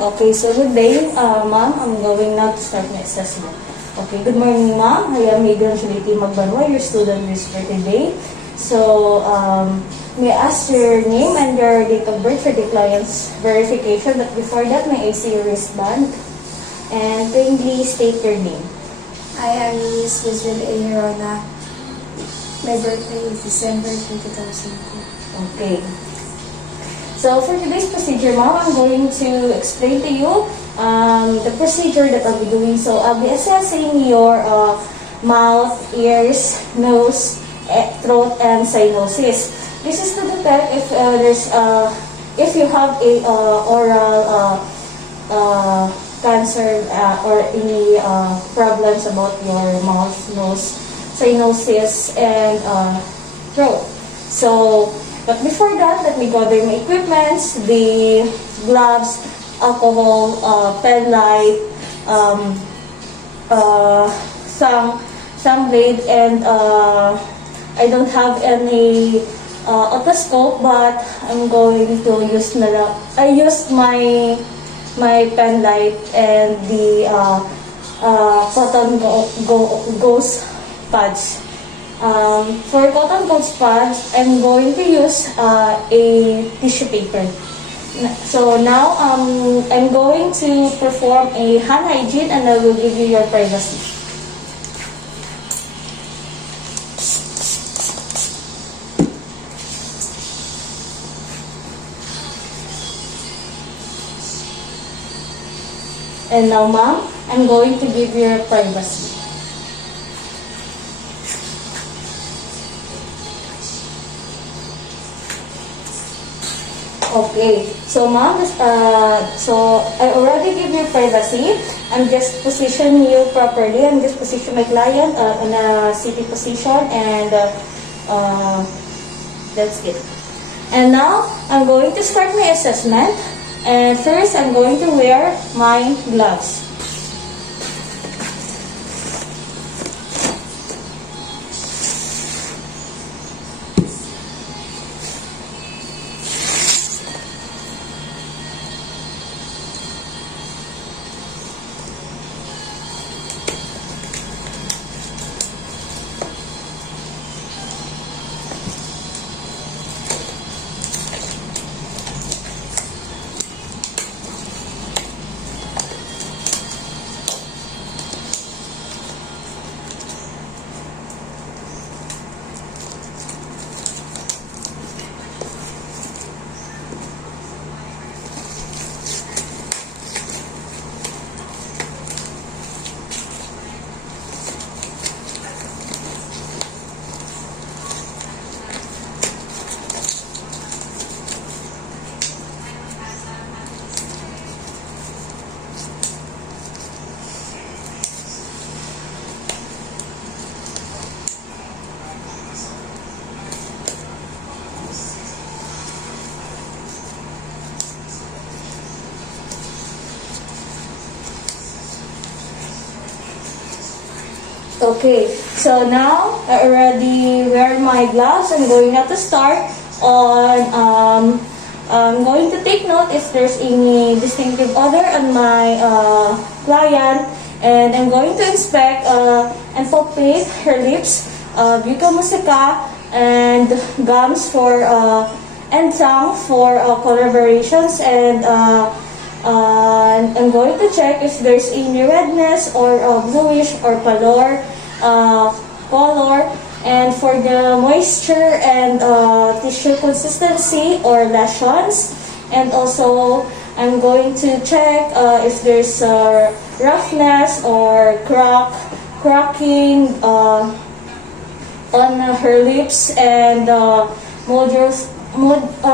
Okay, so good day, ma'am. I'm going now to start my assessment. Okay, good morning, ma'am. I am Megan Julity Magbanwa, your student list for today. So, may I ask your name and your date of birth for the client's verification, but before that, may I see your wristband? And kindly state your name. I am Miss Lizelle A. Hirona. My birthday is December 2002. Okay. So for today's procedure, ma'am, I'm going to explain to you the procedure that I'll be doing. So I'll be assessing your mouth, ears, nose, throat, and cyanosis. This is to detect if if you have a oral cancer or any problems about your mouth, nose, cyanosis, and throat. So, but before that, let me gather my equipments, the gloves, alcohol, pen light, some blade, and I don't have any otoscope, but I'm going to use I used my pen light and the cotton gauze pads. For cotton gauze pads, I'm going to use a tissue paper. So now I'm going to perform a hand hygiene and I will give you your privacy. And now, ma'am, I'm going to give you your privacy. Okay, so ma'am, so I already give you privacy. I'm just position you properly. I'm just position my client in a sitting position, and that's it. And now I'm going to start my assessment. And first, I'm going to wear my gloves. Okay, so now I already wear my gloves. I'm going now to start on, I'm going to take note if there's any distinctive odor on my client, and I'm going to inspect and palpate her lips, buccal mucosa, and gums for, and tongue for collaborations, and I'm going to check if there's any redness or bluish or pallor color, and for the moisture and tissue consistency or lesions. And also, I'm going to check if there's roughness or cracking on her lips, and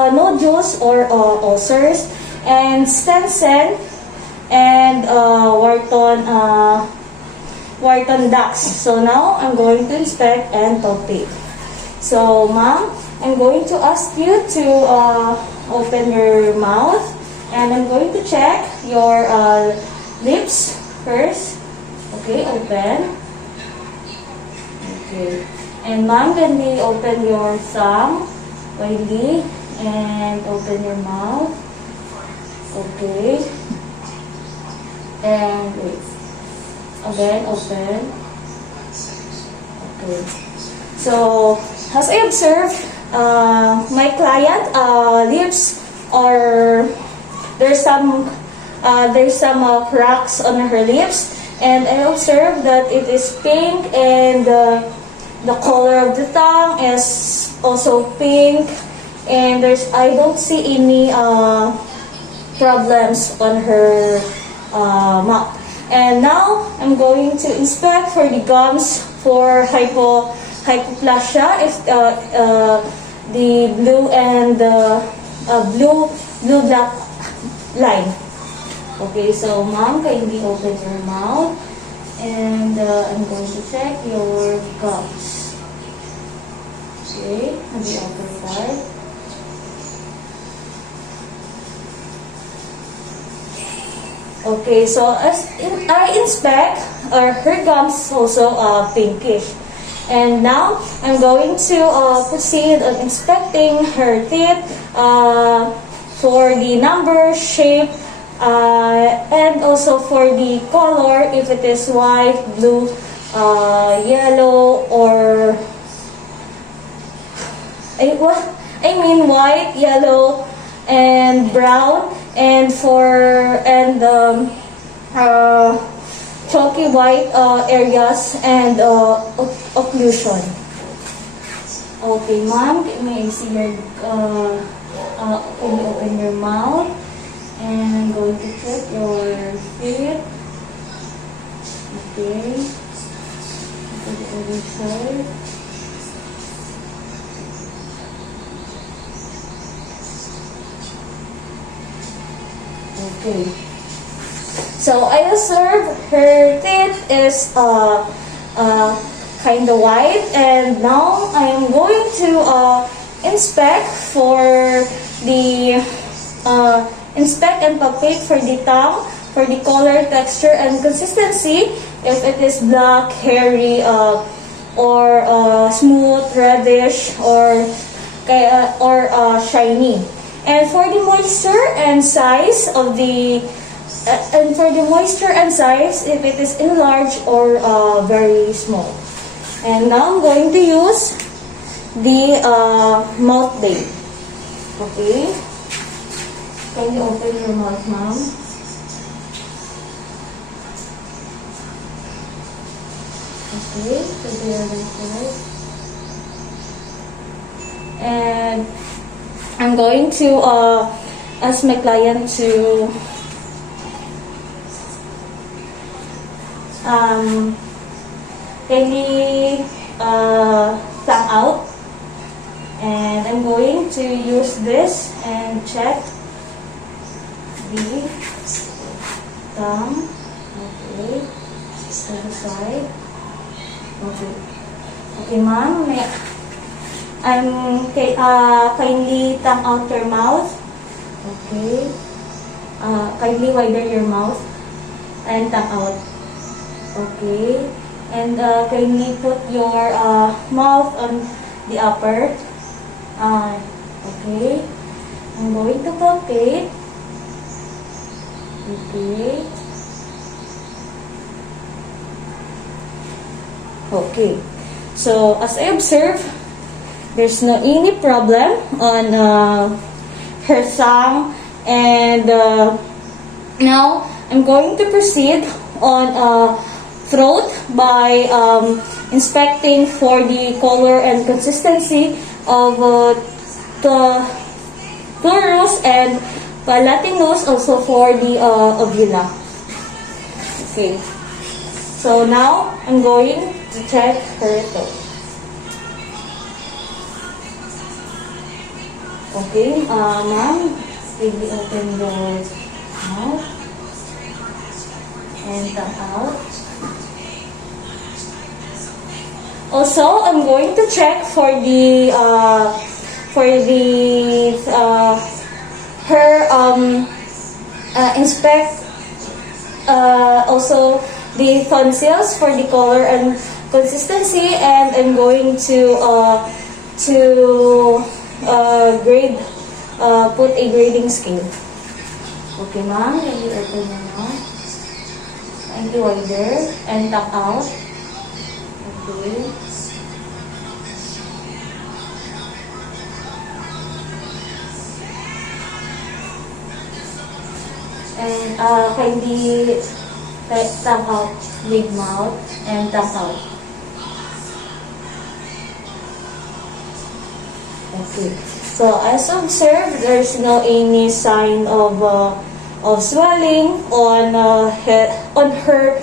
nodules or ulcers, and stensen, and Wharton ducts. So now I'm going to inspect and palpate. So ma'am, I'm going to ask you to open your mouth, and I'm going to check your lips first. Okay, open. Okay. And ma'am, can you open your thumb widely and open your mouth? Okay. And wait. Again, open. Okay. So, as I observed, my client lips are there's some cracks on her lips, and I observed that it is pink, and the color of the tongue is also pink, and I don't see any problems on her mouth. And now I'm going to inspect for the gums for hypoplasia, if the blue and the blue black line. Okay, so ma'am, kindly open your mouth, and I'm going to check your gums. Okay, on the upper part. Okay, so as I inspect, her gums also pinkish. And now I'm going to proceed on inspecting her teeth for the number, shape, and also for the color, if it is white, blue, yellow, or white, yellow, and brown, and chalky white areas, and occlusion. Okay, ma'am, may I see your can you open your mouth? And I'm going to check your teeth. Okay. To the other side. Okay. So I observe her teeth is kind of white, and now I am going to inspect and palpate for the tongue, for the color, texture, and consistency. If it is black, hairy, or smooth, reddish, or shiny. And for the moisture and size if it is enlarged or very small. And now I'm going to use the mouth blade. Okay. Can you open your mouth, ma'am? Okay, to the other side. And I'm going to ask my client to kindly tongue out, and I'm going to use this and check the tongue. Okay, other side. Okay, okay, ma'am. Kindly tongue out your mouth. Okay. Kindly widen your mouth and tongue out. Okay. And kindly put your mouth on the upper. Okay. I'm going to palpate. Okay. Okay. So as I observe, there's no any problem on her tongue, and now I'm going to proceed on throat by inspecting for the color and consistency of the plurus and palatinus, also for the uvula. Okay, so now I'm going to check her throat. Okay, ma'am, please open your mouth and tongue out. Also, I'm going to check for the inspect also the tonsils for the color and consistency, and I'm going to grade, put a grading scale. Okay, ma'am, can you open your mouth? anti-wider and tap out. Okay. And kindly tap out big mouth and tap out. Okay. So as observed, there's no any sign of swelling on her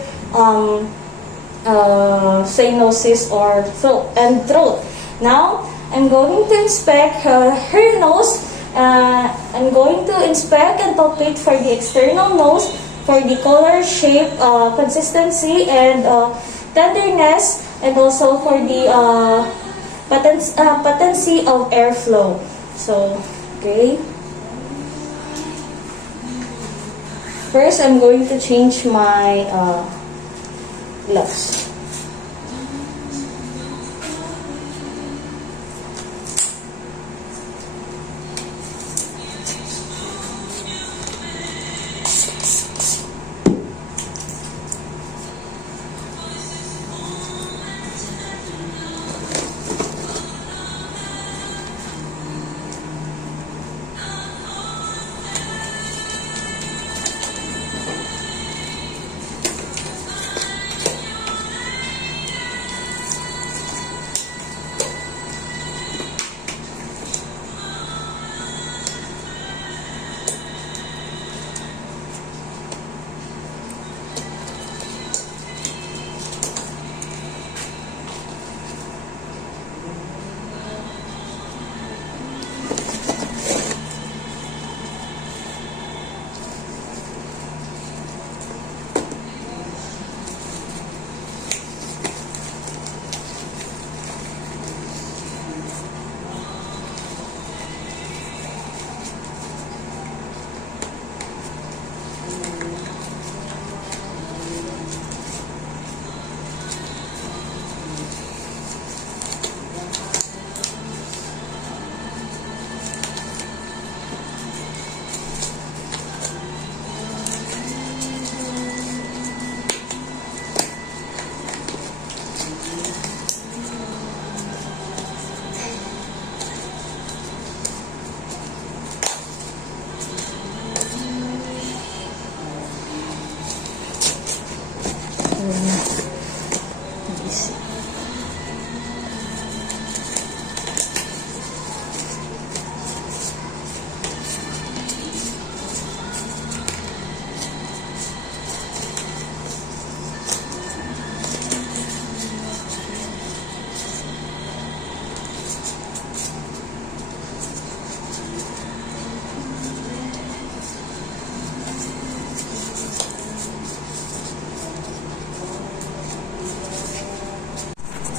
cyanosis or throat. Now I'm going to inspect her nose. I'm going to inspect and palpate for the external nose, for the color, shape, consistency, and tenderness, and also for the patency of airflow. So, okay. First, I'm going to change my gloves.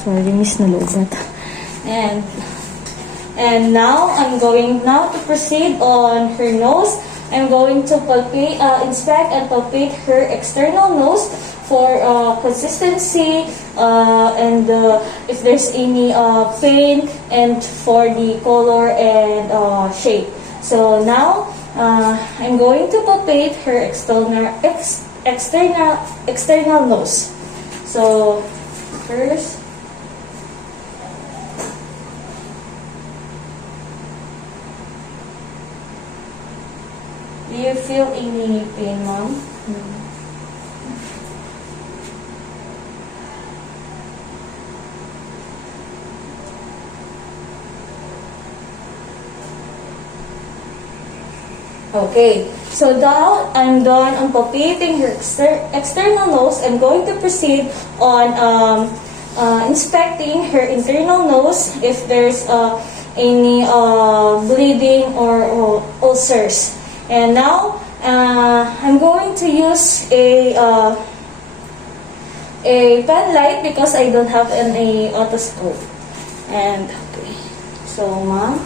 Sorry, miss na lobat. And now, I'm going now to proceed on her nose. I'm going to palpate, inspect and palpate her external nose for consistency and if there's any pain, and for the color and shape. So now, I'm going to palpate her external nose. So first, do you feel any pain, ma'am? Okay, so now I'm done on palpating her external nose. I'm going to proceed on inspecting her internal nose if there's any bleeding or ulcers. And now I'm going to use a pen light because I don't have any otoscope. And okay, so ma'am.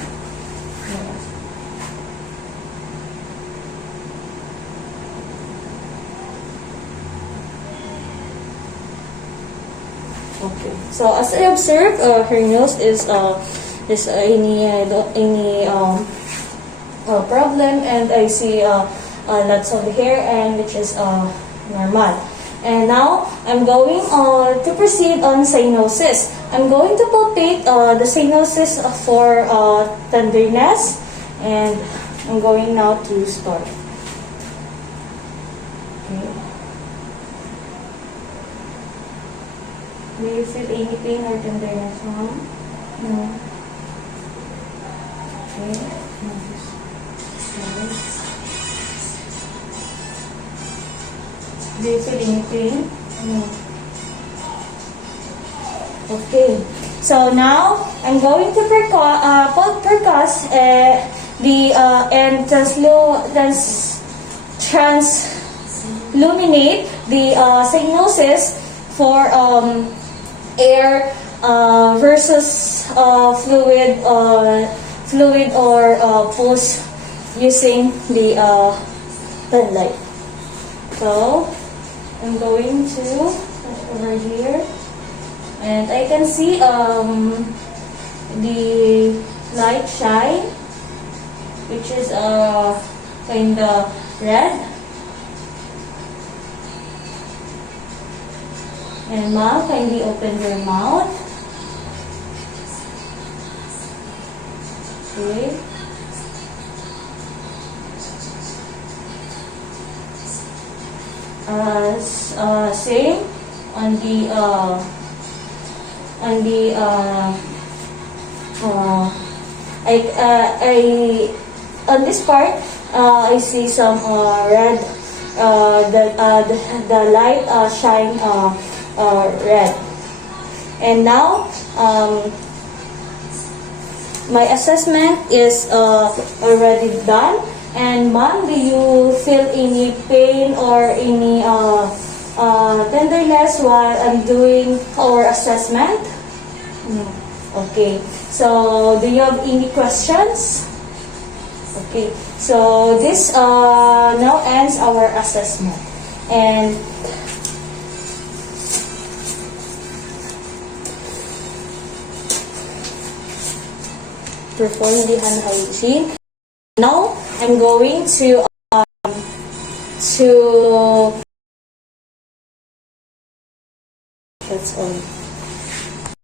Okay. So as I observe, her nose is any problem, and I see lots of hair, and which is normal. And now, I'm going to proceed on cyanosis. I'm going to palpate the cyanosis for tenderness, and I'm going now to start. Okay. Do you feel any pain or tenderness, ma'am? No. Okay. Do you feel any pain? No. Okay. So now I'm going to percuss the and transluminate the cyanosis for air versus fluid or pulse using the pen light. So I'm going to over here, and I can see the light shine, which is kind of red. And ma'am, kindly open your mouth. Okay. Same on the I on this part I see some red, the light shine red. And now my assessment is already done. And ma'am, do you feel any pain or any tenderness while I'm doing our assessment? No. Okay. So, do you have any questions? Okay. So, this now ends our assessment. And perform the hand hygiene. Now, I'm going to that's all.